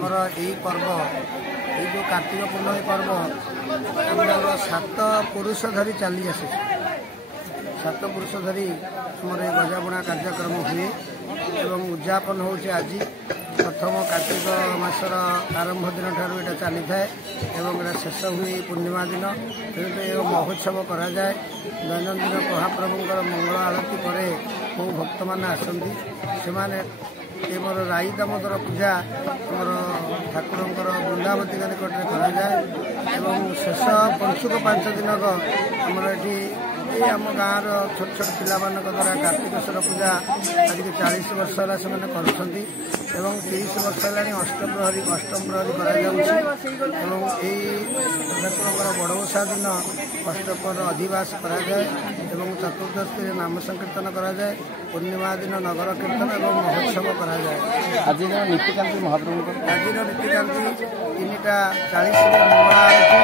आमर यही पर्व ये जो कार्तिक पूर्णमी पर्व आमर 7 पुरुष धरी चली आस 7 पुरुष धरी आमर गजाबुणा कार्यक्रम हुए एवं उद्यापन हो आज प्रथम कार्तिक मासर आरंभ दिन ठार यहाँ चली थाए शेष हुए पूर्णिमा दिन तेणु महोत्सव कराए दैनंदिन महाप्रभुंर मंगल आरती पर बहु भक्त मैंने आसती से मोर राई दामोदर पूजा आमर ठाकुर बृंदावती निकट में कराए शेष पंचुक 5 दिनक आमर ये आम गाँव छोट छोट पिला द्वारा कार्तिकेश्वर पूजा आज 40 वर्ष है से कर 30 वर्ष है अष्टम प्रहरी ठाकुर बड़ ओषा दिन अष्टपर अधिवास कराए चतुर्दशी नाम संकीर्तन कराए पूर्णिमा दिन नगर कीर्तन और महोत्सव कराए। आज नीतिकांति महाप्रभु आज नीतिकांति 3टा 40 मंगला आरती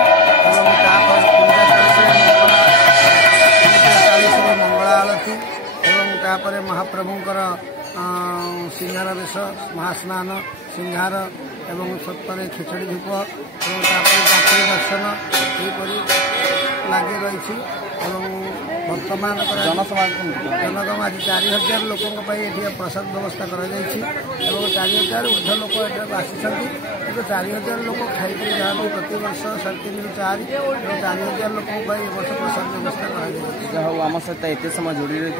मंगला महाप्रभुंर सिंहार बेश महास्नान सिंहार एवं सत्तर खिचड़ी धूप जात्री दर्शन यहपरी लगे रही वर्तमान जनगम आज 4000 लोकों प्रसाद व्यवस्था कर 4000 ऊर्ध लोक आसी 4000 लोक खाई जाती प्रति वर्ष 3.5 ରୁ 4 4000 लोक वर्ष प्रसाद व्यवस्था कर आम सहित एत समय जोड़ी रही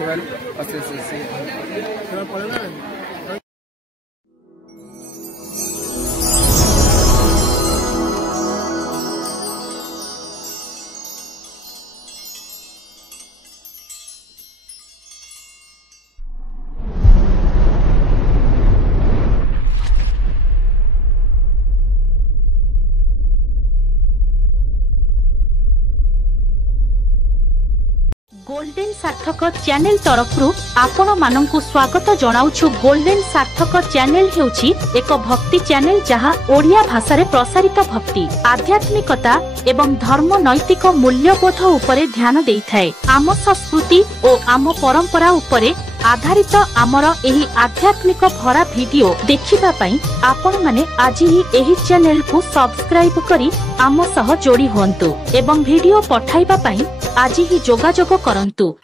गोल्डन सार्थक चैनल तरफ आपण मानकु स्वागत जनाउछु। गोल्डन सार्थक चैनल हेउची एक भक्ति चैनल जहां ओडिया भाषा रे प्रसारित भक्ति आध्यात्मिकता एवं धर्म नैतिक मूल्यबोध उपरे ध्यान देइथाय। आम संस्कृति और आम परंपरा उपरे आधारित आमर एही आध्यात्मिक भरा वीडियो देखिबा पई आपण माने आज ही एही चैनल को सब्सक्राइब करी आम सह जोड़ी होंतु एवं वीडियो पठाइबा पई आज ही जोगाजोग करंतु।